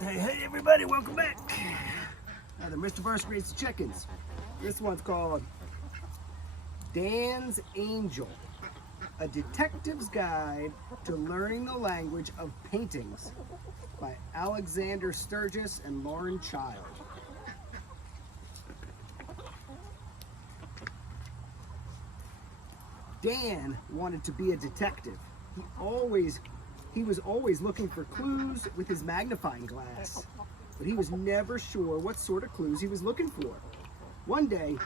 Hey everybody, welcome back. Another Mr. First Grade's Check-ins. This one's called Dan's Angel, a detective's guide to learning the language of paintings by Alexander Sturgis and Lauren Child. Dan wanted to be a detective. He was always looking for clues with his magnifying glass, but he was never sure what sort of clues he was looking for. One day,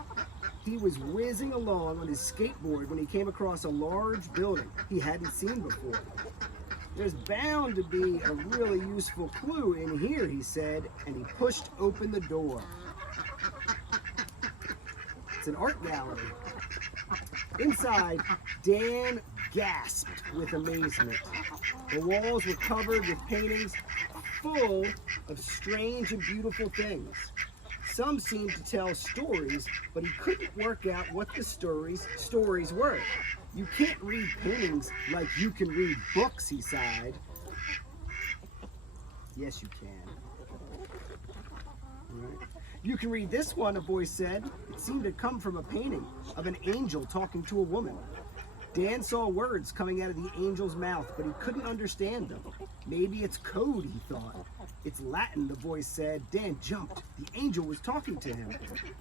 he was whizzing along on his skateboard when he came across a large building he hadn't seen before. There's bound to be a really useful clue in here, he said, and he pushed open the door. It's an art gallery. Inside, Dan gasped with amazement. The walls were covered with paintings full of strange and beautiful things. Some seemed to tell stories, but he couldn't work out what the stories were. You can't read paintings like you can read books, he sighed. Yes, you can. All right. You can read this one, a voice said. It seemed to come from a painting of an angel talking to a woman. Dan saw words coming out of the angel's mouth, but he couldn't understand them. Maybe it's code, he thought. It's Latin, the voice said. Dan jumped. The angel was talking to him.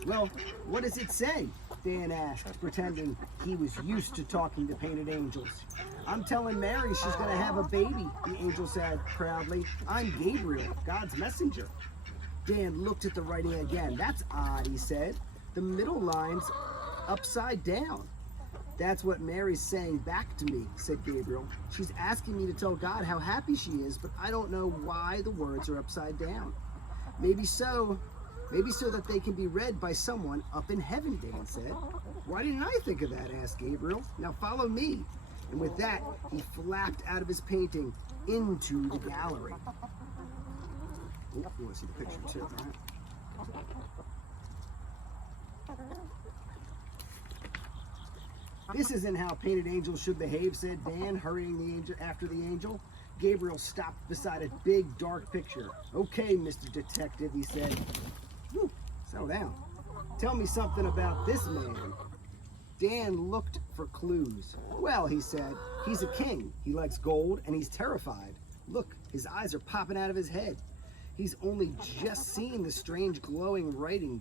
Well, what does it say? Dan asked, pretending he was used to talking to painted angels. I'm telling Mary she's going to have a baby, the angel said proudly. I'm Gabriel, God's messenger. Dan looked at the writing again. That's odd, he said. The middle line's upside down. That's what Mary's saying back to me, said Gabriel. She's asking me to tell God how happy she is, but I don't know why the words are upside down. Maybe so that they can be read by someone up in heaven, Dan said. Why didn't I think of that, asked Gabriel. Now follow me. And with that, he flapped out of his painting into the gallery. Oh, you want to see the picture too, right? This isn't how painted angels should behave, said Dan, hurrying after the angel. Gabriel stopped beside a big, dark picture. Okay, Mr. Detective, he said. Whew, settle down. Tell me something about this man. Dan looked for clues. Well, he said, he's a king. He likes gold, and he's terrified. Look, his eyes are popping out of his head. He's only just seen the strange glowing writing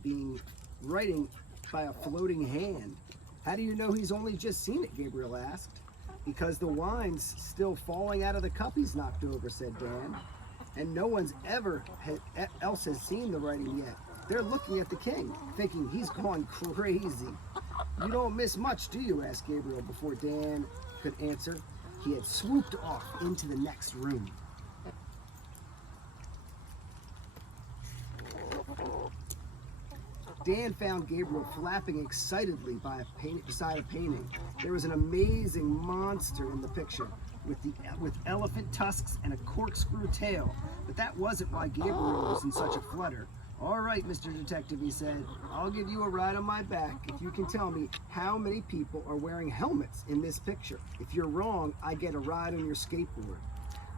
by a floating hand. How do you know he's only just seen it, Gabriel asked. Because the wine's still falling out of the cup he's knocked over, said Dan. And no one's else has seen the writing yet. They're looking at the king, thinking he's gone crazy. You don't miss much, do you, asked Gabriel before Dan could answer. He had swooped off into the next room. Dan found Gabriel flapping excitedly beside a painting. There was an amazing monster in the picture with elephant tusks and a corkscrew tail, but that wasn't why Gabriel was in such a flutter. All right, Mr. Detective, he said, I'll give you a ride on my back if you can tell me how many people are wearing helmets in this picture. If you're wrong, I get a ride on your skateboard.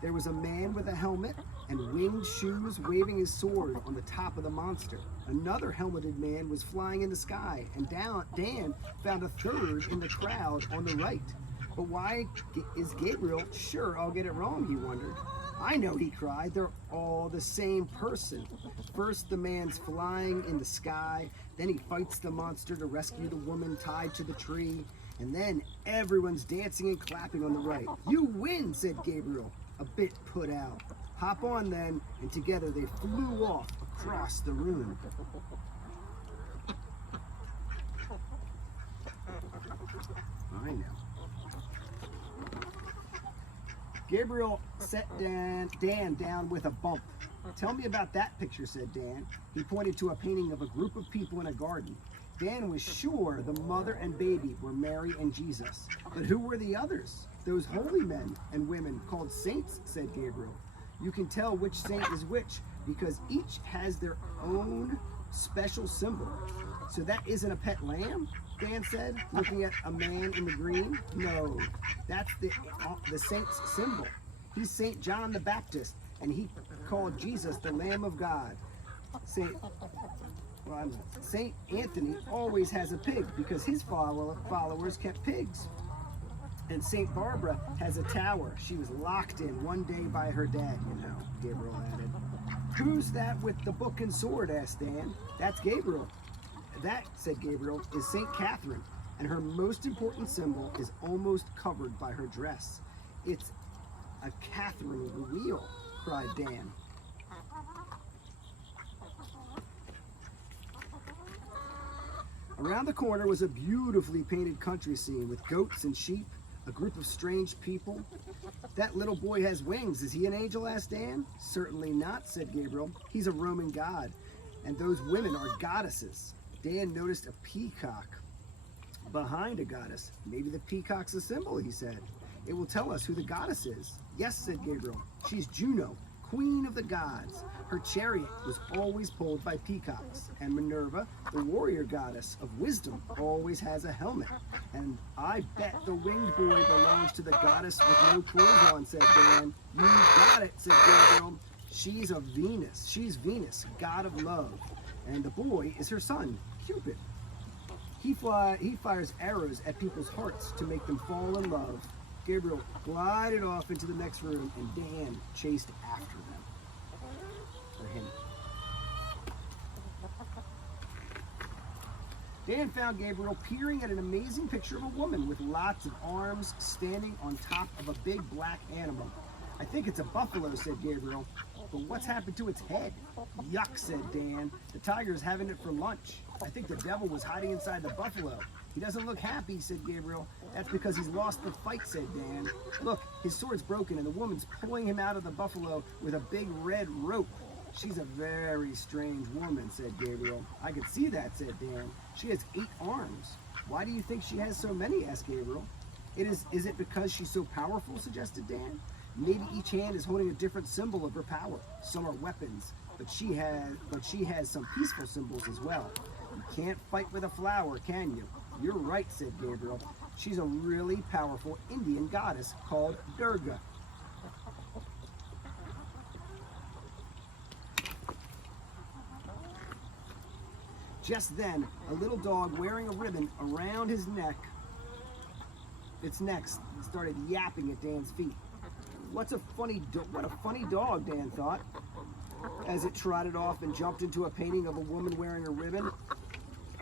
There was a man with a helmet and winged shoes waving his sword on the top of the monster. Another helmeted man was flying in the sky, and Dan found a third in the crowd on the right. But why is Gabriel sure I'll get it wrong, he wondered. I know, he cried, they're all the same person. First the man's flying in the sky, then he fights the monster to rescue the woman tied to the tree, and then everyone's dancing and clapping on the right. You win, said Gabriel, a bit put out. Hop on then, and together they flew off across the room. I know. Gabriel set Dan down with a bump. Tell me about that picture, said Dan. He pointed to a painting of a group of people in a garden. Dan was sure the mother and baby were Mary and Jesus. But who were the others? Those holy men and women called saints, said Gabriel. You can tell which saint is which because each has their own special symbol. So that isn't a pet lamb? Dan said, looking at a man in the green. No, that's the saint's symbol. He's St. John the Baptist, and he called Jesus the Lamb of God. St. Anthony always has a pig because his followers kept pigs. And St. Barbara has a tower. She was locked in one day by her dad, Gabriel added. Who's that with the book and sword, asked Dan. That's Gabriel. That, said Gabriel, is St. Catherine, and her most important symbol is almost covered by her dress. It's a Catherine wheel, cried Dan. Around the corner was a beautifully painted country scene with goats and sheep, a group of strange people. That little boy has wings. Is he an angel? Asked Dan. Certainly not, said Gabriel. He's a Roman god, and those women are goddesses. Dan noticed a peacock behind a goddess. Maybe the peacock's a symbol, he said. It will tell us who the goddess is. Yes, said Gabriel. She's Juno, queen of the gods. Her chariot was always pulled by peacocks, and Minerva, the warrior goddess of wisdom, always has a helmet. And I bet the winged boy belongs to the goddess with no clothes on, said Dan. You got it, said Gabriel. She's Venus, god of love, and the boy is her son, Cupid. He fires arrows at people's hearts to make them fall in love. Gabriel glided off into the next room, and Dan chased after them. Or him. Dan found Gabriel peering at an amazing picture of a woman with lots of arms standing on top of a big black animal. I think it's a buffalo, said Gabriel. But what's happened to its head? Yuck, said Dan. The tiger's having it for lunch. I think the devil was hiding inside the buffalo. He doesn't look happy, said Gabriel. That's because he's lost the fight, said Dan. Look, his sword's broken and the woman's pulling him out of the buffalo with a big red rope. She's a very strange woman, said Gabriel. I could see that, said Dan. She has 8 arms. Why do you think she has so many? Asked Gabriel. Is it because she's so powerful, suggested Dan. Maybe each hand is holding a different symbol of her power. Some are weapons, but she has some peaceful symbols as well. You can't fight with a flower, can you? You're right, said Gabriel. She's a really powerful Indian goddess called Durga. Just then, a little dog wearing a ribbon around its neck, started yapping at Dan's feet. What a funny dog, Dan thought, as it trotted off and jumped into a painting of a woman wearing a ribbon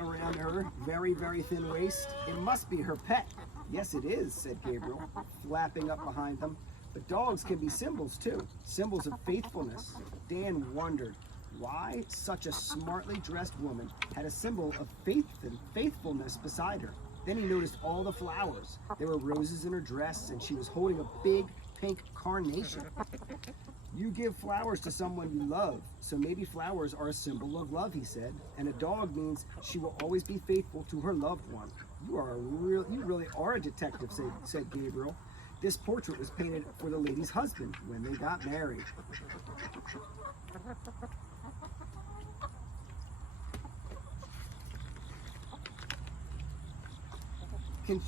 around her very, very thin waist. It must be her pet. Yes, it is, said Gabriel, flapping up behind them. But dogs can be symbols, too, symbols of faithfulness. Dan wondered why such a smartly dressed woman had a symbol of faithfulness beside her. Then he noticed all the flowers. There were roses in her dress, and she was holding a big pink carnation. You give flowers to someone you love, so maybe flowers are a symbol of love, he said. And a dog means she will always be faithful to her loved one. You really are a detective, said Gabriel. This portrait was painted for the lady's husband when they got married. Can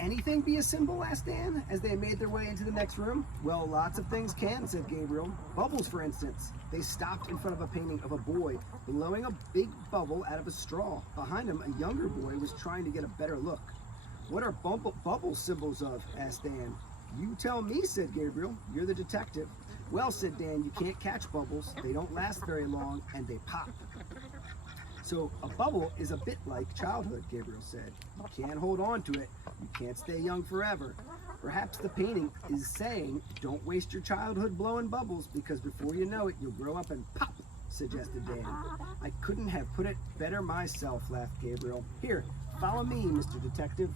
anything be a symbol? Asked Dan as they made their way into the next room. Well, lots of things can, said Gabriel. Bubbles, for instance. They stopped in front of a painting of a boy blowing a big bubble out of a straw. Behind him, a younger boy was trying to get a better look. What are bubble symbols of? Asked Dan. You tell me, said Gabriel. You're the detective. Well, said Dan, you can't catch bubbles. They don't last very long, and they pop. So a bubble is a bit like childhood, Gabriel said. You can't hold on to it. You can't stay young forever. Perhaps the painting is saying, don't waste your childhood blowing bubbles, because before you know it, you'll grow up and pop, suggested Dan. I couldn't have put it better myself, laughed Gabriel. Here, follow me, Mr. Detective.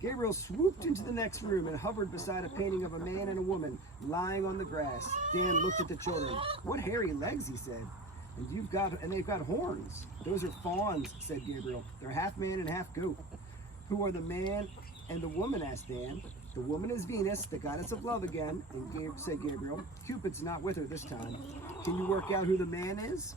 Gabriel swooped into the next room and hovered beside a painting of a man and a woman lying on the grass. Dan looked at the children. What hairy legs, he said. And they've got horns. Those are fawns, said Gabriel. They're half man and half goat. Who are the man and the woman? Asked Dan. The woman is Venus, the goddess of love again, said Gabriel. Cupid's not with her this time. Can you work out who the man is?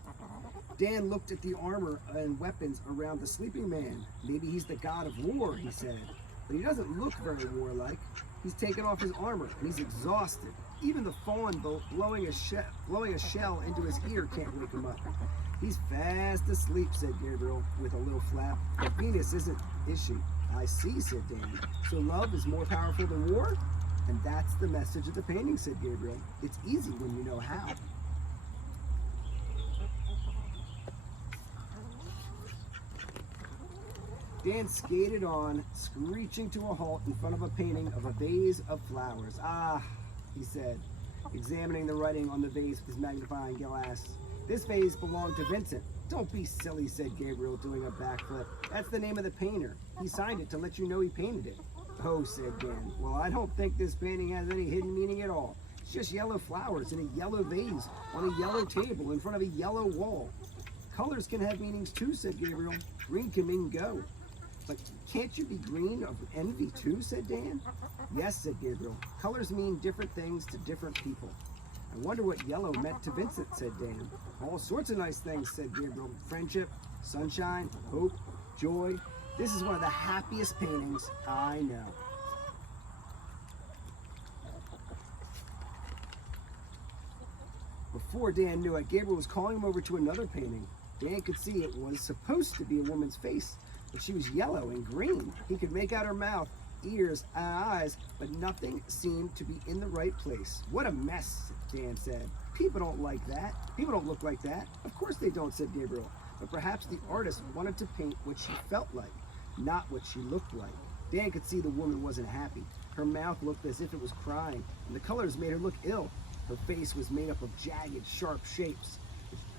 Dan looked at the armor and weapons around the sleeping man. Maybe he's the god of war, he said. But he doesn't look very warlike. He's taken off his armor and he's exhausted. Even the fawn blowing a shell into his ear can't wake him up. He's fast asleep, said Gabriel with a little flap. But Venus isn't, is she? I see, said Dan. So love is more powerful than war? And that's the message of the painting, said Gabriel. It's easy when you know how. Dan skated on, screeching to a halt in front of a painting of a vase of flowers. Ah, he said, examining the writing on the vase with his magnifying glass. This vase belonged to Vincent. Don't be silly, said Gabriel, doing a backflip. That's the name of the painter. He signed it to let you know he painted it. Oh, said Dan. Well, I don't think this painting has any hidden meaning at all. It's just yellow flowers in a yellow vase on a yellow table in front of a yellow wall. Colors can have meanings too, said Gabriel. Green can mean go. But can't you be green of envy too, said Dan? Yes, said Gabriel. Colors mean different things to different people. I wonder what yellow meant to Vincent, said Dan. All sorts of nice things, said Gabriel. Friendship, sunshine, hope, joy. This is one of the happiest paintings I know. Before Dan knew it, Gabriel was calling him over to another painting. Dan could see it was supposed to be a woman's face, but she was yellow and green. He could make out her mouth, ears, and eyes, but nothing seemed to be in the right place. What a mess, Dan said. People don't like that. People don't look like that. Of course they don't, said Gabriel. But perhaps the artist wanted to paint what she felt like, not what she looked like. Dan could see the woman wasn't happy. Her mouth looked as if it was crying, and the colors made her look ill. Her face was made up of jagged, sharp shapes.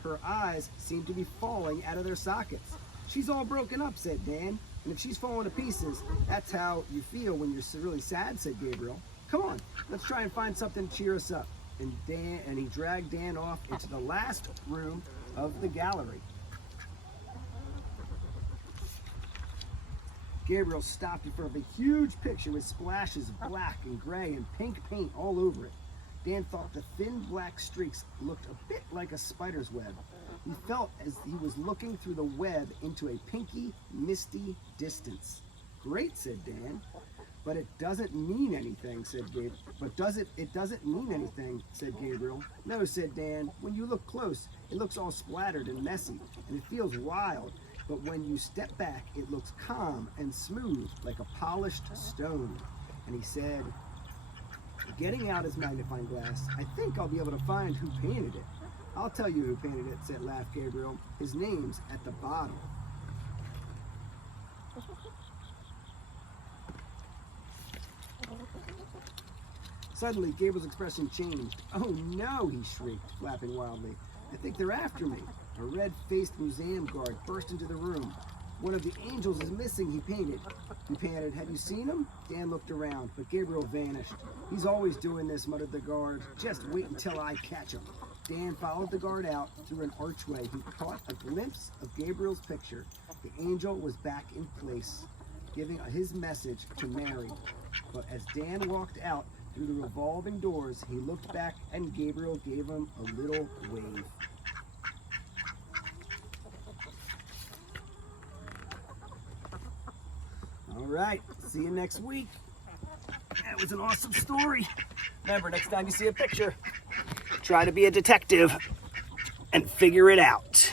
Her eyes seemed to be falling out of their sockets. She's all broken up, said Dan. And if she's falling to pieces, that's how you feel when you're really sad, said Gabriel. Come on, let's try and find something to cheer us up. And he dragged Dan off into the last room of the gallery. Gabriel stopped in front of a huge picture with splashes of black and gray and pink paint all over it. Dan thought the thin black streaks looked a bit like a spider's web. He felt as he was looking through the web into a pinky, misty distance. Great, said Dan. But it doesn't mean anything, said Gabriel. It doesn't mean anything, said Gabriel. No, said Dan. When you look close, it looks all splattered and messy, and it feels wild. But when you step back, it looks calm and smooth, like a polished stone. And he said, getting out his magnifying glass, I think I'll be able to find who painted it. I'll tell you who painted it, said laughed Gabriel. His name's at the bottom. Suddenly, Gabriel's expression changed. Oh no, he shrieked, flapping wildly. I think they're after me. A red-faced museum guard burst into the room. One of the angels is missing, he panted. Have you seen him? Dan looked around, but Gabriel vanished. He's always doing this, muttered the guard. Just wait until I catch him. Dan followed the guard out through an archway. He caught a glimpse of Gabriel's picture. The angel was back in place, giving his message to Mary. But as Dan walked out through the revolving doors, he looked back and Gabriel gave him a little wave. All right, see you next week. That was an awesome story. Remember, next time you see a picture, try to be a detective and figure it out.